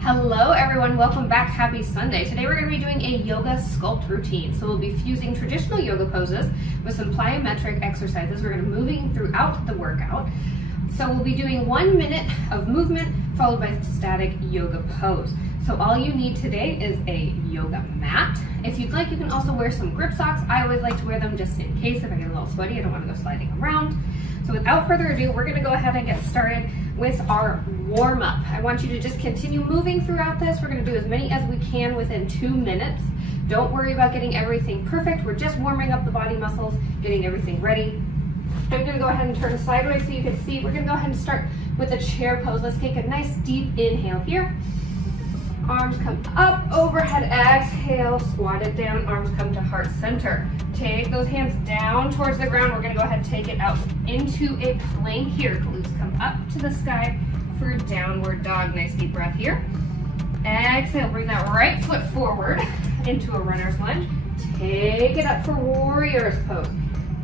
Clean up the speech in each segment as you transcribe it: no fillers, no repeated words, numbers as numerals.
Hello everyone, welcome back. Happy Sunday. Today we're going to be doing a yoga sculpt routine. So we'll be fusing traditional yoga poses with some plyometric exercises. We're going to be moving throughout the workout. So we'll be doing 1 minute of movement followed by static yoga pose. So all you need today is a yoga mat. If you'd like, you can also wear some grip socks. I always like to wear them just in case if I get a little sweaty, I don't want to go sliding around. So without further ado, we're going to go ahead and get started with our warm-up. I want you to just continue moving throughout this. We're going to do as many as we can within 2 minutes. Don't worry about getting everything perfect. We're just warming up the body muscles, getting everything ready. I'm going to go ahead and turn sideways so you can see. We're going to go ahead and start with a chair pose. Let's take a nice deep inhale here. Arms come up, overhead, exhale, squat it down, arms come to heart center. Take those hands down towards the ground. We're gonna go ahead and take it out into a plank here. Glutes come up to the sky for a downward dog. Nice deep breath here. Exhale, bring that right foot forward into a runner's lunge. Take it up for warrior's pose.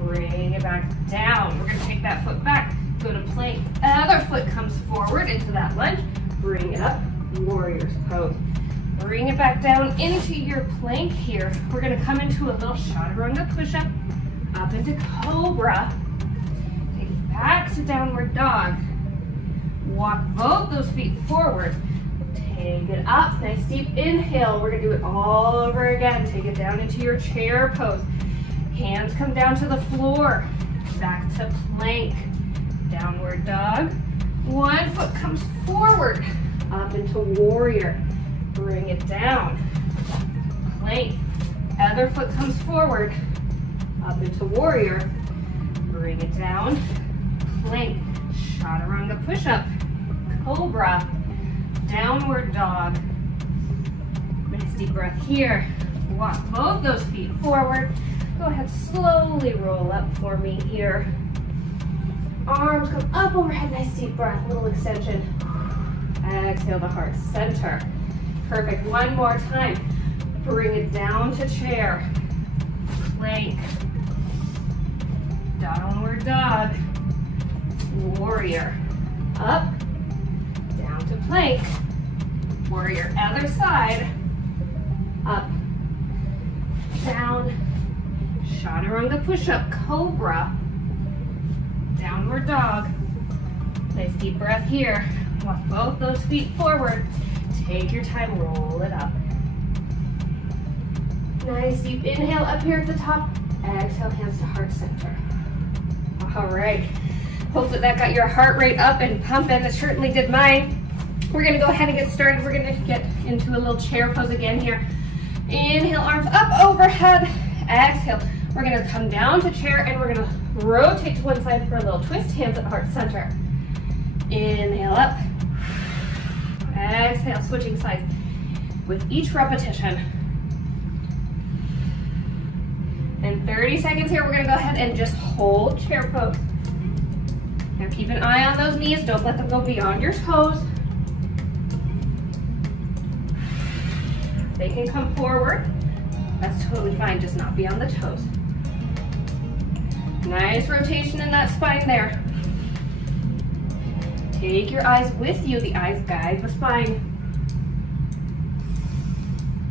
Bring it back down. We're gonna take that foot back, go to plank. Other foot comes forward into that lunge. Bring it up. Warrior's pose. Bring it back down into your plank here. We're going to come into a little chaturanga push-up, up into cobra. Take it back to downward dog. Walk both those feet forward. Take it up. Nice deep inhale. We're going to do it all over again. Take it down into your chair pose. Hands come down to the floor. Back to plank. Downward dog. One foot comes forward. Up into warrior, bring it down, plank, other foot comes forward, up into warrior, bring it down, plank, chaturanga push-up, cobra, downward dog, nice deep breath here, walk both those feet forward, go ahead, slowly roll up for me here, arms come up overhead, nice deep breath, little extension. Exhale to heart center. Perfect. One more time. Bring it down to chair. Plank. Downward dog. Warrior. Up. Down to plank. Warrior. Other side. Up. Down. Chaturanga push-up. Cobra. Downward dog. Nice deep breath here. Walk both those feet forward. Take your time, roll it up. Nice deep inhale up here at the top. Exhale, hands to heart center. All right. Hope that got your heart rate up and pumping. It certainly did mine. We're gonna go ahead and get started. We're gonna get into a little chair pose again here. Inhale, arms up overhead. Exhale. We're gonna come down to chair and we're gonna rotate to one side for a little twist. Hands at heart center. Inhale up. Exhale, switching sides with each repetition. In 30 seconds here, we're gonna go ahead and just hold chair pose. Now keep an eye on those knees, don't let them go beyond your toes. They can come forward, that's totally fine, just not beyond the toes. Nice rotation in that spine there. Take your eyes with you. The eyes guide the spine.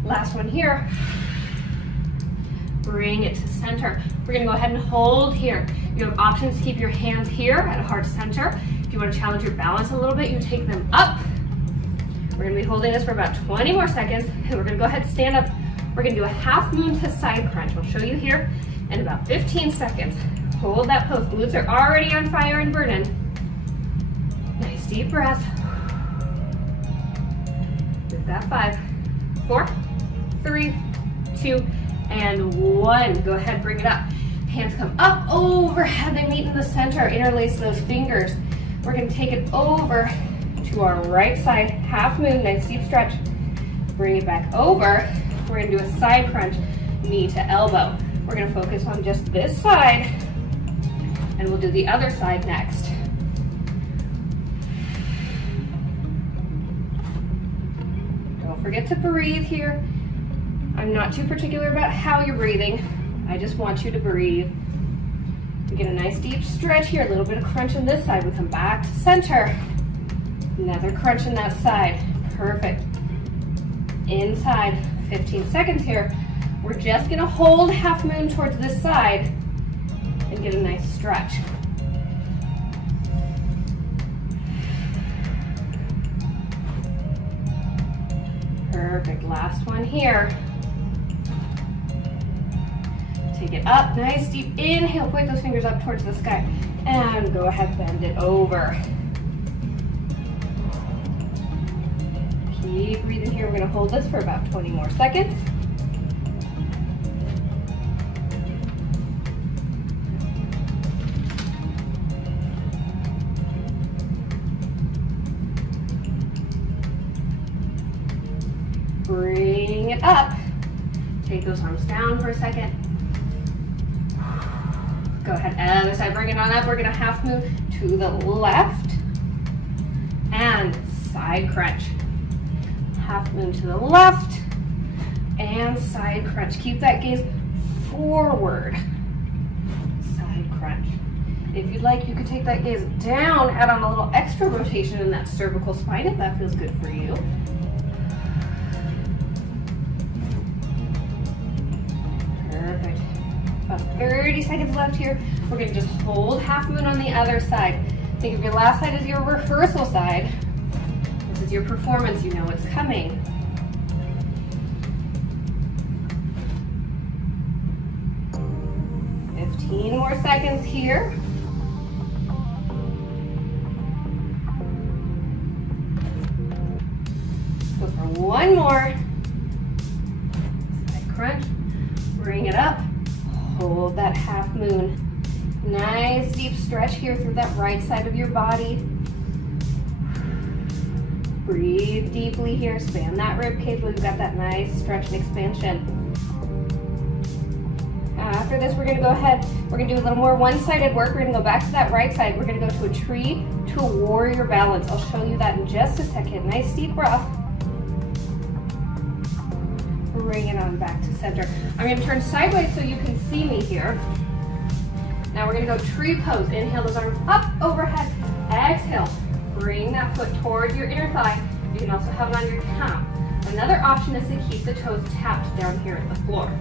Last one here. Bring it to center. We're going to go ahead and hold here. You have options to keep your hands here at heart center. If you want to challenge your balance a little bit, you take them up. We're going to be holding this for about 20 more seconds. And we're going to go ahead and stand up. We're going to do a half moon to side crunch. I'll show you here in about 15 seconds. Hold that pose. Glutes are already on fire and burning. Nice deep breath. With that 5, 4, 3, 2, and 1. Go ahead, bring it up. Hands come up overhead. They meet in the center. Interlace those fingers. We're going to take it over to our right side. Half moon, nice deep stretch. Bring it back over. We're going to do a side crunch, knee to elbow. We're going to focus on just this side, and we'll do the other side next. Don't forget to breathe here. I'm not too particular about how you're breathing. I just want you to breathe. We get a nice deep stretch here, a little bit of crunch on this side. We come back to center. Another crunch on that side. Perfect. Inside, 15 seconds here. We're just gonna hold half moon towards this side and get a nice stretch. Perfect, last one here. Take it up, nice deep inhale, point those fingers up towards the sky, and go ahead, bend it over. Keep breathing here, we're gonna hold this for about 20 more seconds. Bring it up. Take those arms down for a second. Go ahead, other side, bring it on up. We're gonna half moon to the left and side crunch. Half moon to the left and side crunch. Keep that gaze forward. Side crunch. If you'd like, you could take that gaze down, add on a little extra rotation in that cervical spine if that feels good for you. Perfect. About 30 seconds left here. We're gonna just hold half moon on the other side. Think of your last side as your rehearsal side. This is your performance, you know it's coming. More seconds here. Go for one more. Side crunch. Bring it up. Hold that half moon. Nice deep stretch here through that right side of your body. Breathe deeply here. Span that rib cage while you've got that nice stretch and expansion. After this, we're gonna go ahead, we're gonna do a little more one-sided work. We're gonna go back to that right side. We're gonna go to a tree to a warrior balance. I'll show you that in just a second. Nice deep breath. Bring it on back to center. I'm gonna turn sideways so you can see me here. Now we're gonna go tree pose. Inhale those arms up overhead. Exhale, bring that foot towards your inner thigh. You can also have it on your calf. Another option is to keep the toes tapped down here at the floor.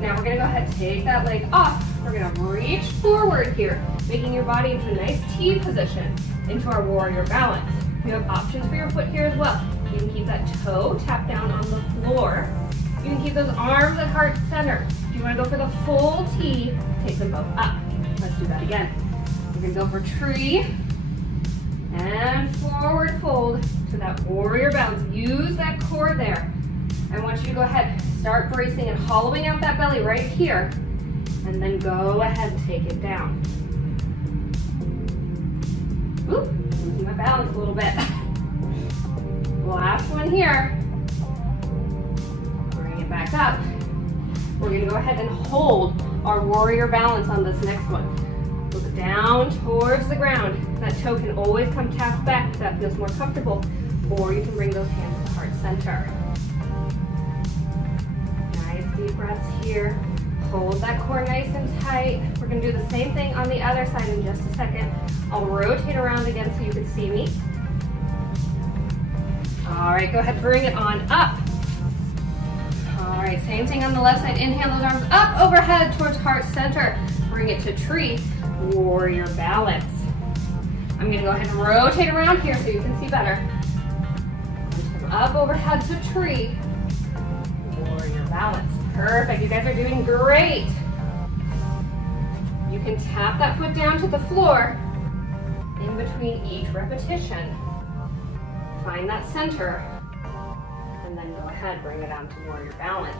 Now we're gonna go ahead and take that leg off. We're gonna reach forward here, making your body into a nice T position, into our warrior balance. You have options for your foot here as well. You can keep that toe tapped down on the floor. You can keep those arms at heart center. If you wanna go for the full T, take them both up. Let's do that again. We're gonna go for tree, and forward fold to that warrior balance. Use that core there. I want you to go ahead, start bracing and hollowing out that belly right here, and then go ahead and take it down. Oop, losing my balance a little bit. Last one here. Bring it back up. We're gonna go ahead and hold our warrior balance on this next one. Look down towards the ground. That toe can always come tapped back if that feels more comfortable, or you can bring those hands to heart center. Nice deep breaths here. Hold that core nice and tight. We're gonna do the same thing on the other side in just a second. I'll rotate around again so you can see me. All right, go ahead, bring it on up. All right, same thing on the left side. Inhale those arms up overhead towards heart center. Bring it to tree, warrior balance. I'm gonna go ahead and rotate around here so you can see better. Up overhead to tree, warrior balance. Perfect, you guys are doing great. You can tap that foot down to the floor in between each repetition. Find that center, and then go ahead, bring it on to warrior balance.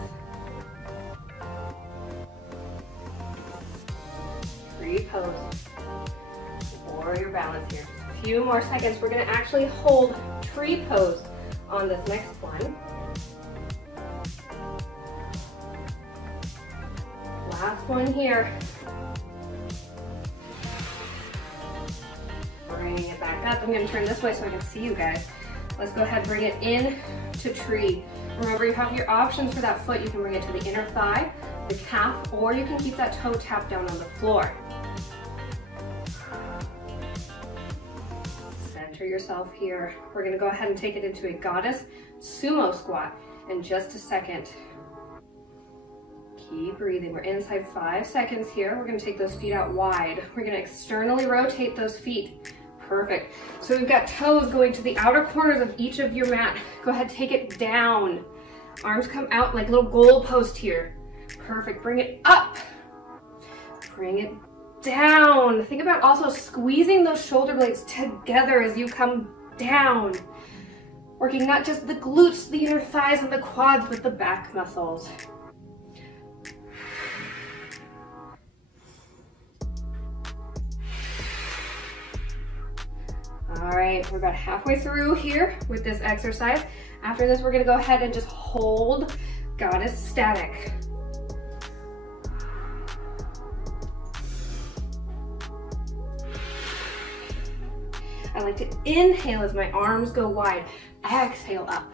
Tree pose, warrior balance here. Just a few more seconds. We're gonna actually hold tree pose on this next one. Last one here. Bringing it back up. I'm gonna turn this way so I can see you guys. Let's go ahead and bring it in to tree. Remember, you have your options for that foot. You can bring it to the inner thigh, the calf, or you can keep that toe tapped down on the floor. Center center yourself here. We're gonna go ahead and take it into a goddess sumo squat in just a second. Keep breathing. We're inside 5 seconds here. We're gonna take those feet out wide. We're gonna externally rotate those feet. Perfect. So we've got toes going to the outer corners of each of your mat. Go ahead, take it down. Arms come out like little goalpost here. Perfect. Bring it up. Bring it down. Think about also squeezing those shoulder blades together as you come down. Working not just the glutes, the inner thighs, and the quads, but the back muscles. All right, we're about halfway through here with this exercise. After this, we're gonna go ahead and just hold goddess static. I like to inhale as my arms go wide, exhale up.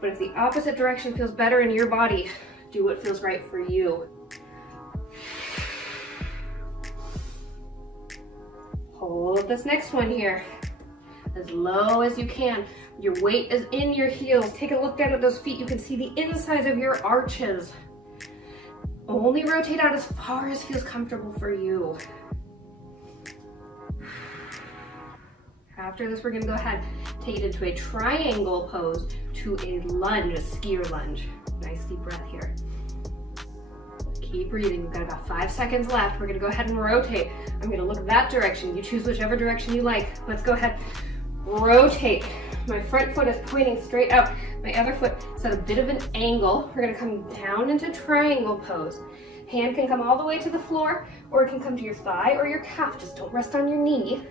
But if the opposite direction feels better in your body, do what feels right for you. Hold this next one here, as low as you can. Your weight is in your heels. Take a look down at those feet. You can see the insides of your arches. Only rotate out as far as feels comfortable for you. After this, we're gonna go ahead, take it into a triangle pose to a lunge, a skier lunge. Nice deep breath here. Keep breathing. We've got about 5 seconds left. We're gonna go ahead and rotate. I'm gonna look that direction. You choose whichever direction you like. Let's go ahead, rotate. My front foot is pointing straight out. My other foot is at a bit of an angle. We're gonna come down into triangle pose. Hand can come all the way to the floor, or it can come to your thigh or your calf. Just don't rest on your knee.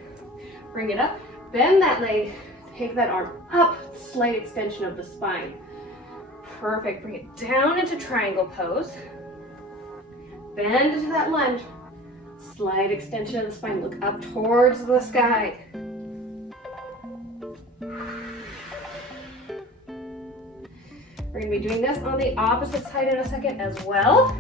Bring it up, bend that leg, take that arm up, slight extension of the spine. Perfect, bring it down into triangle pose. Bend into that lunge, slight extension of the spine, look up towards the sky. We're gonna be doing this on the opposite side in a second as well.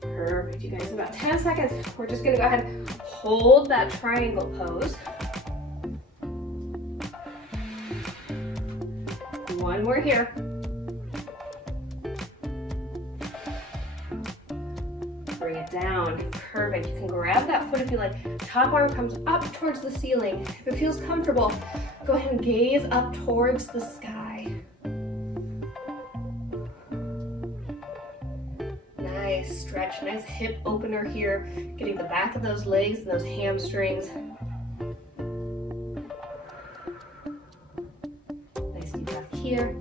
Perfect, you guys, about 10 seconds. We're just gonna go ahead and hold that triangle pose. One more here. Bring it down. Perfect. You can grab that foot if you like. Top arm comes up towards the ceiling. If it feels comfortable, go ahead and gaze up towards the sky. Nice stretch, nice hip opener here. Getting the back of those legs and those hamstrings. Here.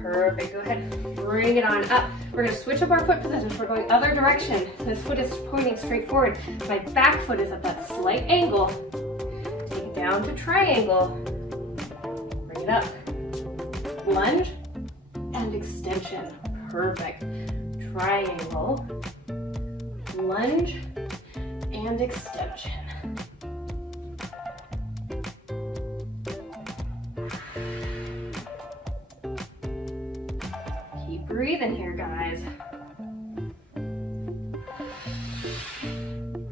Perfect. Go ahead, bring it on up. We're going to switch up our foot positions. We're going other direction. This foot is pointing straight forward. My back foot is at that slight angle. Take it down to triangle. Bring it up. Lunge and extension. Perfect. Triangle, lunge, and extension. Breathing here, guys.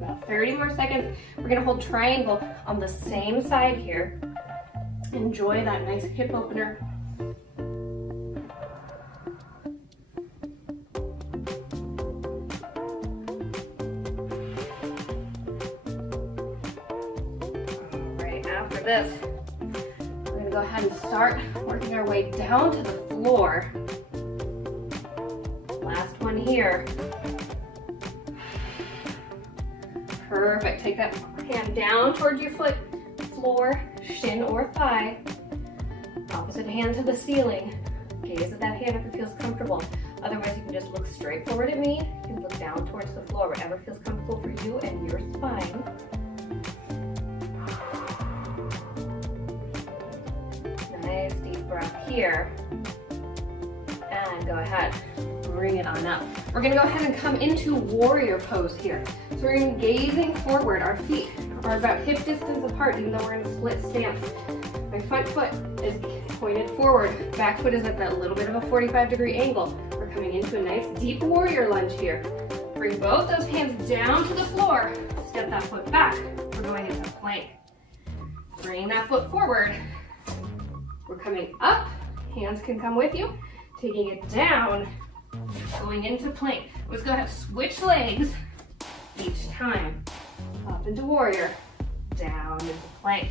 About 30 more seconds. We're gonna hold triangle on the same side here. Enjoy that nice hip opener. All right, after this, we're gonna go ahead and start working our way down to the floor. Last one here. Perfect. Take that hand down towards your foot, floor, shin or thigh. Opposite hand to the ceiling. Gaze at that hand if it feels comfortable. Otherwise, you can just look straight forward at me. You can look down towards the floor, whatever feels comfortable for you and your spine. Nice deep breath here. And go ahead. Bring it on up. We're gonna go ahead and come into warrior pose here. So we're gonna be gazing forward. Our feet are about hip distance apart, even though we're in a split stance. My front foot is pointed forward. Back foot is at that little bit of a 45-degree angle. We're coming into a nice deep warrior lunge here. Bring both those hands down to the floor. Step that foot back. We're going into plank. Bring that foot forward. We're coming up. Hands can come with you. Taking it down. Going into plank. Let's go ahead and switch legs each time. Up into warrior. Down into plank.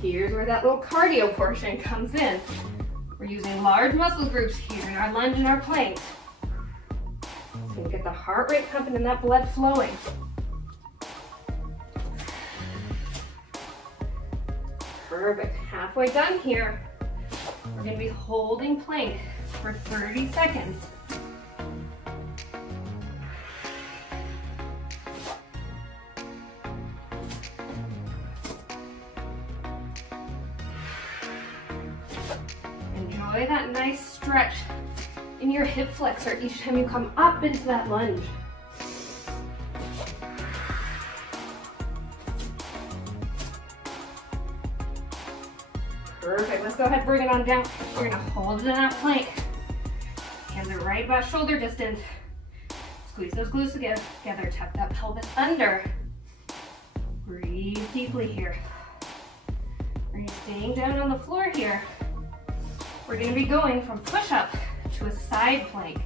Here's where that little cardio portion comes in. We're using large muscle groups here in our lunge and our planks. It's going to get the heart rate pumping and that blood flowing. Perfect. Halfway done here. We're going to be holding plank for 30 seconds. Enjoy that nice stretch in your hip flexor each time you come up into that lunge. Perfect. Let's go ahead and bring it on down. We're going to hold it in that plank. Hands are right about shoulder distance. Squeeze those glutes together. Tuck that pelvis under. Breathe deeply here. We're going to be staying down on the floor here. We're going to be going from push-up to a side plank.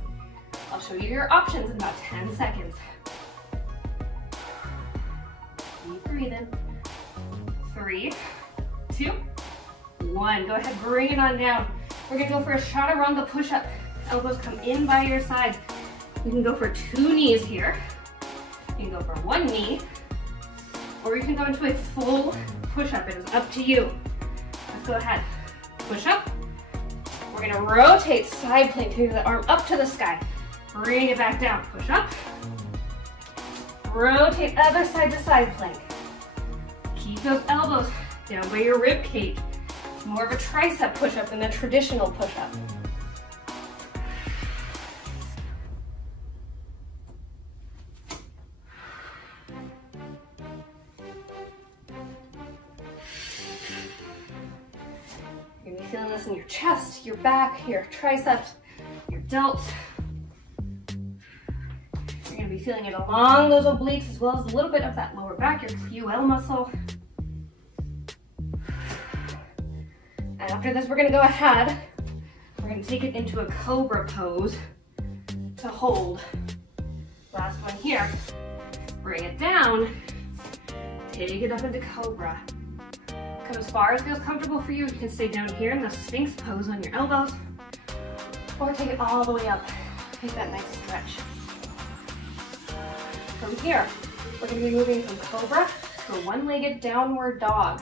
I'll show you your options in about 10 seconds. Keep breathing. 3, 2, 1. Go ahead, bring it on down. We're going to go for a shot around the push-up. Elbows come in by your side. You can go for 2 knees here. You can go for 1 knee. Or you can go into a full push-up. It is up to you. Let's go ahead. Push up. We're going to rotate side plank, take the arm up to the sky. Bring it back down. Push up. Rotate other side to side plank. Keep those elbows down by your rib cage. It's more of a tricep push-up than a traditional push-up. You're going to be feeling this in your chest, your back, your triceps, your delts. You're going to be feeling it along those obliques as well as a little bit of that lower back, your QL muscle. And after this, we're going to go ahead. We're going to take it into a cobra pose to hold. Last one here. Bring it down. Take it up into cobra. Come as far as feels comfortable for you. You can stay down here in the Sphinx pose on your elbows, or take it all the way up. Take that nice stretch. From here, we're going to be moving from cobra to a one-legged downward dog.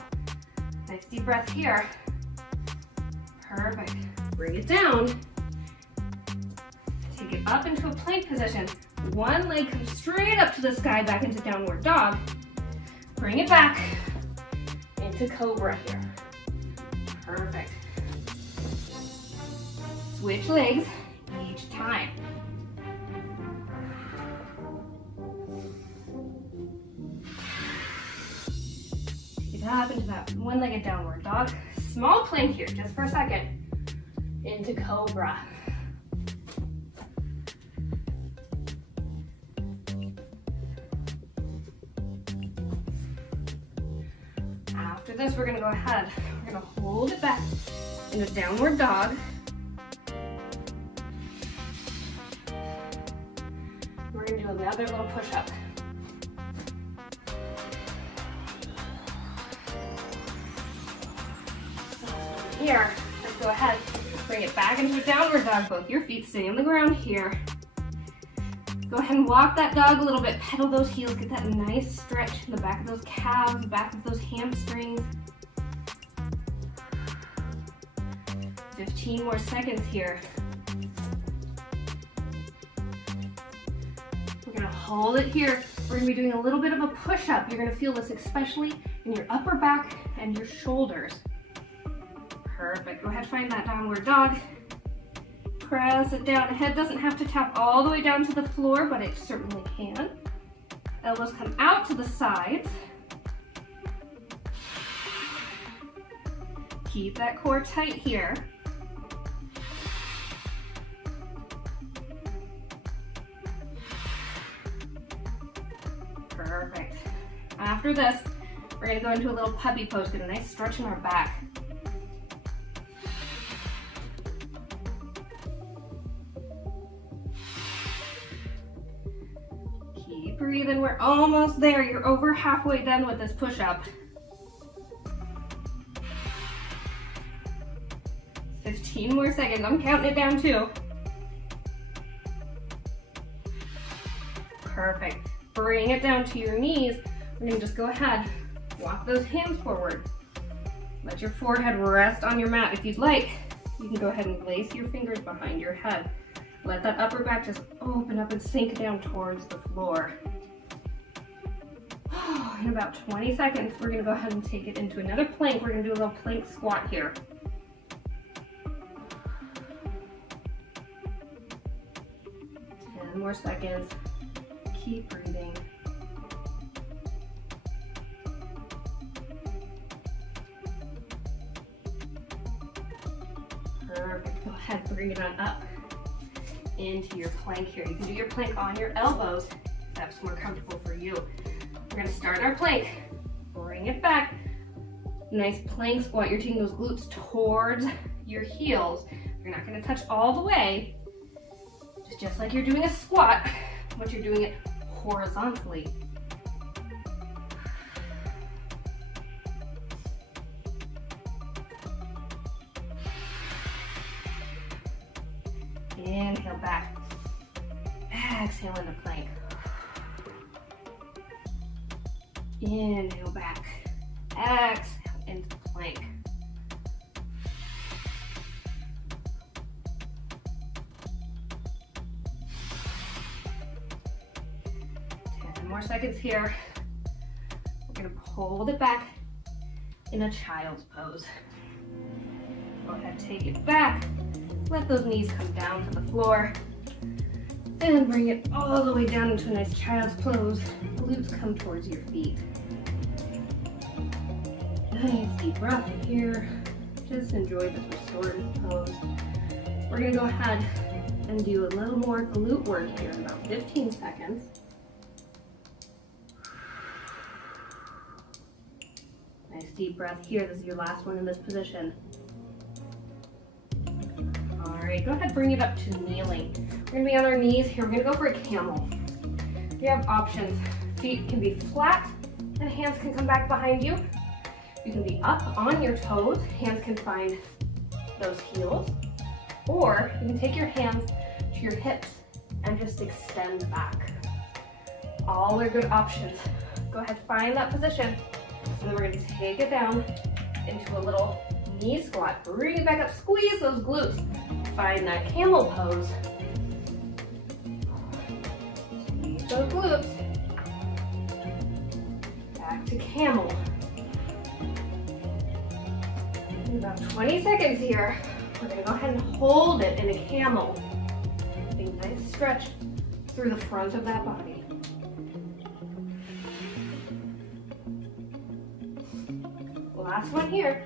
Nice deep breath here. Perfect. Bring it down. Take it up into a plank position. One leg comes straight up to the sky, back into downward dog. Bring it back into cobra here. Perfect. Switch legs each time. Take it up into that one-legged downward dog. Small plank here, just for a second. Into cobra. After this, we're going to go ahead. We're going to hold it back in a downward dog. We're going to do another little push-up. Here, let's go ahead. Bring it back into a downward dog. Both your feet stay on the ground here. Go ahead and walk that dog a little bit. Pedal those heels. Get that nice stretch in the back of those calves, back of those hamstrings. 15 more seconds here. We're going to hold it here. We're going to be doing a little bit of a push-up. You're going to feel this especially in your upper back and your shoulders. Perfect. Go ahead, find that downward dog. Press it down. Head doesn't have to tap all the way down to the floor, but it certainly can. Elbows come out to the sides. Keep that core tight here. Perfect. After this, we're gonna go into a little puppy pose, get a nice stretch in our back. Keep breathing, we're almost there. You're over halfway done with this push-up. 15 more seconds, I'm counting it down too. Perfect. Bring it down to your knees. We're gonna just go ahead, walk those hands forward. Let your forehead rest on your mat. If you'd like, you can go ahead and lace your fingers behind your head. Let that upper back just open up and sink down towards the floor. In about 20 seconds, we're gonna go ahead and take it into another plank. We're gonna do a little plank squat here. 10 more seconds. Keep breathing. Perfect. Go ahead, bring it on up into your plank here. You can do your plank on your elbows if that's more comfortable for you. We're gonna start our plank. Bring it back. Nice plank squat. You're taking those glutes towards your heels. You're not gonna touch all the way. Just like you're doing a squat, but you're doing it horizontally. Inhale back. Exhale into plank. Inhale back. Exhale into plank. More seconds here. We're gonna hold it back in a child's pose. Go ahead, take it back. Let those knees come down to the floor. Then bring it all the way down into a nice child's pose. Glutes come towards your feet. Nice deep breath here. Just enjoy this restorative pose. We're gonna go ahead and do a little more glute work here in about 15 seconds. Nice deep breath here. This is your last one in this position. All right, go ahead, bring it up to kneeling. We're gonna be on our knees here. We're gonna go for a camel. You have options. Feet can be flat and hands can come back behind you. You can be up on your toes. Hands can find those heels. Or you can take your hands to your hips and just extend back. All are good options. Go ahead, find that position. And then we're going to take it down into a little knee squat. Bring it back up, squeeze those glutes. Find that camel pose. Squeeze those glutes. Back to camel. In about 20 seconds here, we're going to go ahead and hold it in a camel. A nice stretch through the front of that body. Last one here.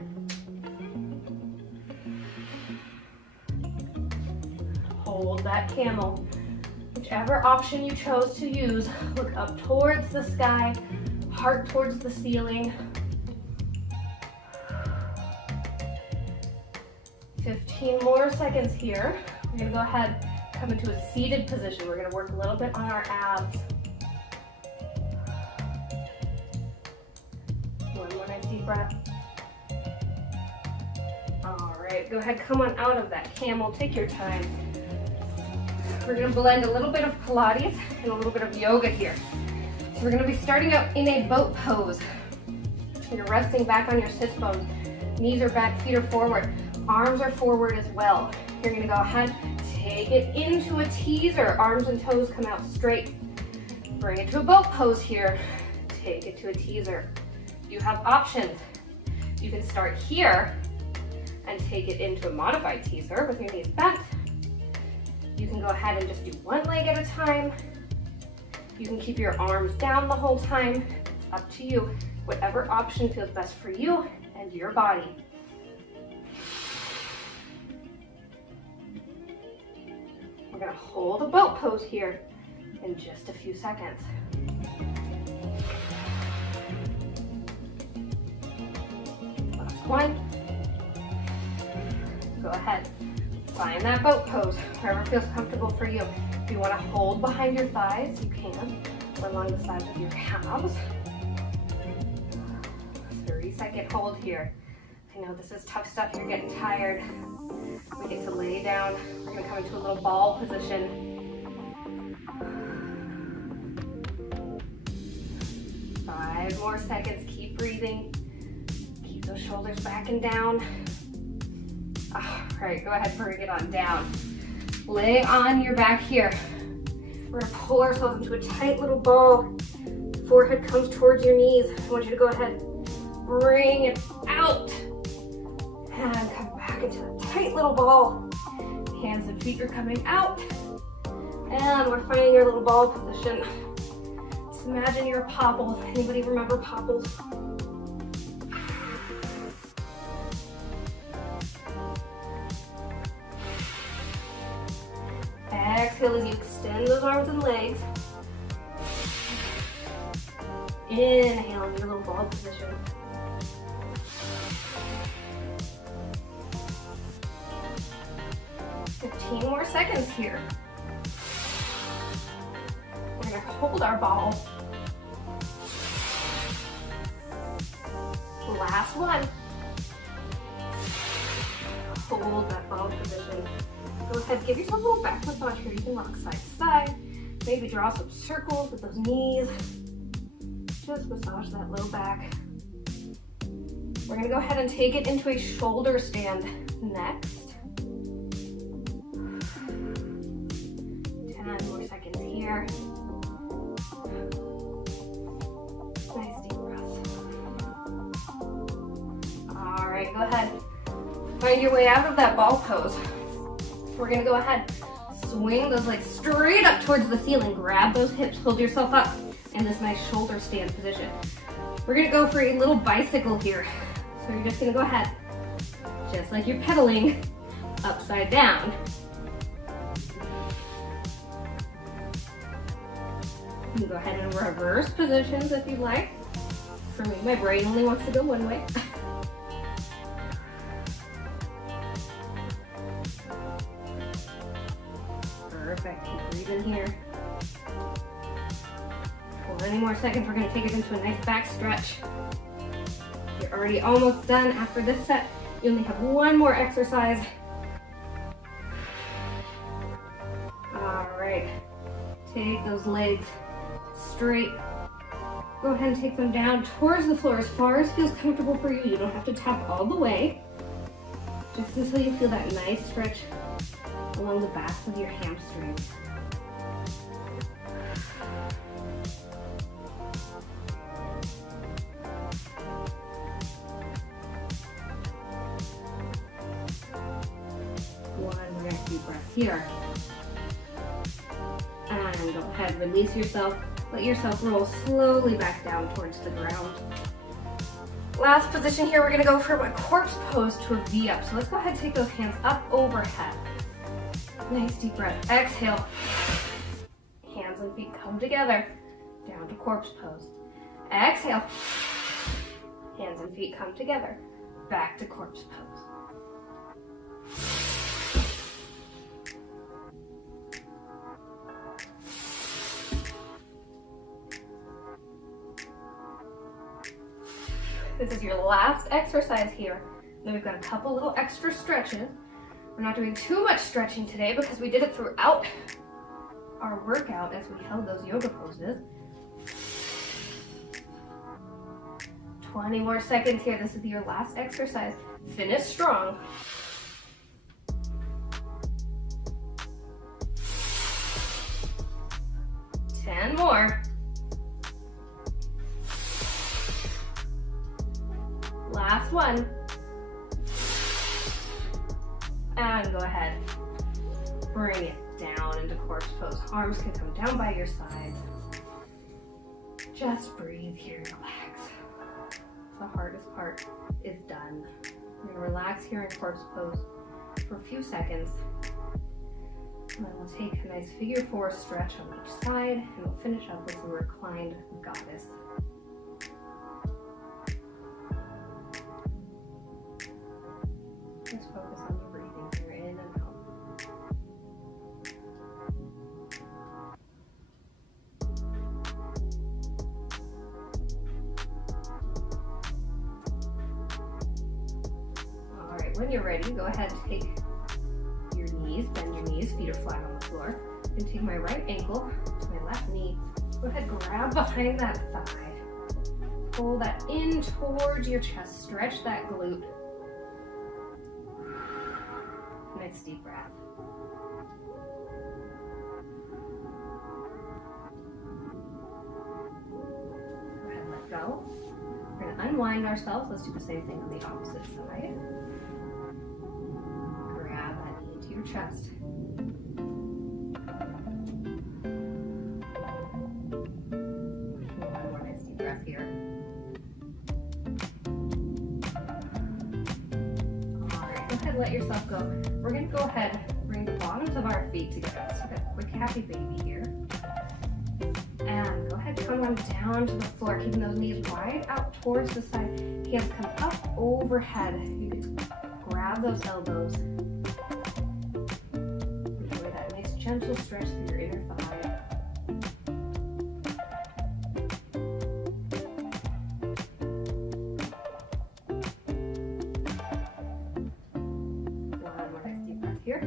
Hold that camel. Whichever option you chose to use, look up towards the sky, heart towards the ceiling. 15 more seconds here. We're gonna go ahead, come into a seated position. We're gonna work a little bit on our abs. One more nice deep breath. All right, go ahead, come on out of that camel, take your time. We're gonna blend a little bit of Pilates and a little bit of yoga here. So we're gonna be starting out in a boat pose. You're resting back on your sits bones. Knees are back, feet are forward. Arms are forward as well. You're gonna go ahead, take it into a teaser. Arms and toes come out straight. Bring it to a boat pose here. Take it to a teaser. You have options. You can start here and take it into a modified teaser with your knees bent. You can go ahead and just do one leg at a time. You can keep your arms down the whole time. It's up to you. Whatever option feels best for you and your body. We're gonna hold a boat pose here in just a few seconds. Last one. Go ahead. Find that boat pose, wherever feels comfortable for you. If you want to hold behind your thighs, you can, or along the sides of your calves. 30-second hold here. I know this is tough stuff, you're getting tired. We get to lay down. We're going to come into a little ball position. 5 more seconds, keep breathing. Keep those shoulders back and down. All right, go ahead, bring it on down. Lay on your back here. We're gonna pull ourselves into a tight little ball. Forehead comes towards your knees. I want you to go ahead, bring it out. And come back into a tight little ball. Hands and feet are coming out. And we're finding your little ball position. Just imagine you're a popple. Anybody remember popples? Exhale as you extend those arms and legs. Inhale in your little ball position. Fifteen more seconds here. We're gonna hold our ball. Last one. Hold that ball position. Go ahead, give yourself a little back massage here. You can rock side to side. Maybe draw some circles with those knees. Just massage that low back. We're gonna go ahead and take it into a shoulder stand next. 10 more seconds here. Nice deep breath. All right, go ahead. Find your way out of that ball pose. We're gonna go ahead, swing those legs straight up towards the ceiling. Grab those hips, hold yourself up in this nice shoulder stand position. We're gonna go for a little bicycle here. So you're just gonna go ahead, just like you're pedaling, upside down. You can go ahead and reverse positions if you'd like. For me, my brain only wants to go one way. Perfect, keep breathing here. 20 more seconds, we're gonna take it into a nice back stretch. You're already almost done. After this set, you only have one more exercise. All right, take those legs straight. Go ahead and take them down towards the floor as far as feels comfortable for you. You don't have to tap all the way. Just until you feel that nice stretch along the backs of your hamstrings. One nice deep breath here. And go ahead, release yourself. Let yourself roll slowly back down towards the ground. Last position here, we're gonna go from a corpse pose to a V up. So let's go ahead and take those hands up overhead. Nice deep breath. Exhale. Hands and feet come together. Down to corpse pose. Exhale. Hands and feet come together. Back to corpse pose. This is your last exercise here. Then we've got a couple little extra stretches. We're not doing too much stretching today because we did it throughout our workout as we held those yoga poses. 20 more seconds here. This is your last exercise. Finish strong. Ten more. Last one. And go ahead, bring it down. down into corpse pose. Arms can come down by your sides. Just breathe here, relax. The hardest part is done. You're gonna relax here in corpse pose for a few seconds. And then we'll take a nice figure four stretch on each side, and we'll finish up with some reclined goddess. Just focus on your breathing here, in and out. All right, when you're ready, go ahead and take your knees, bend your knees, feet are flat on the floor, and take my right ankle to my left knee. Go ahead, grab behind that thigh. Pull that in towards your chest, stretch that glute. Nice deep breath. Go ahead, let go. We're gonna unwind ourselves. Let's do the same thing on the opposite side. Grab that knee into your chest. One more nice deep breath here. All right, go ahead, let yourself go. We're gonna go ahead and bring the bottoms of our feet together. Let's take a quick happy baby here. And go ahead, come on down to the floor, keeping those knees wide out towards the side. Hands come up overhead. You can grab those elbows. Enjoy that nice gentle stretch through your inner thigh. One more nice deep breath here.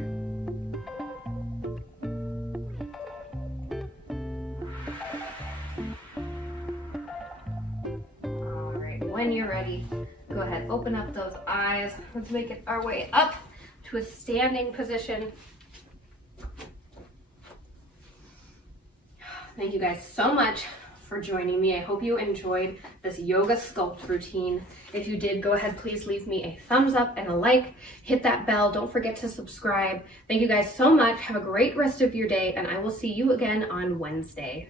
When you're ready, go ahead, open up those eyes. Let's make it our way up to a standing position. Thank you guys so much for joining me. I hope you enjoyed this Yoga Sculpt routine. If you did, go ahead, please leave me a thumbs up and a like. Hit that bell. Don't forget to subscribe. Thank you guys so much. Have a great rest of your day, and I will see you again on Wednesday.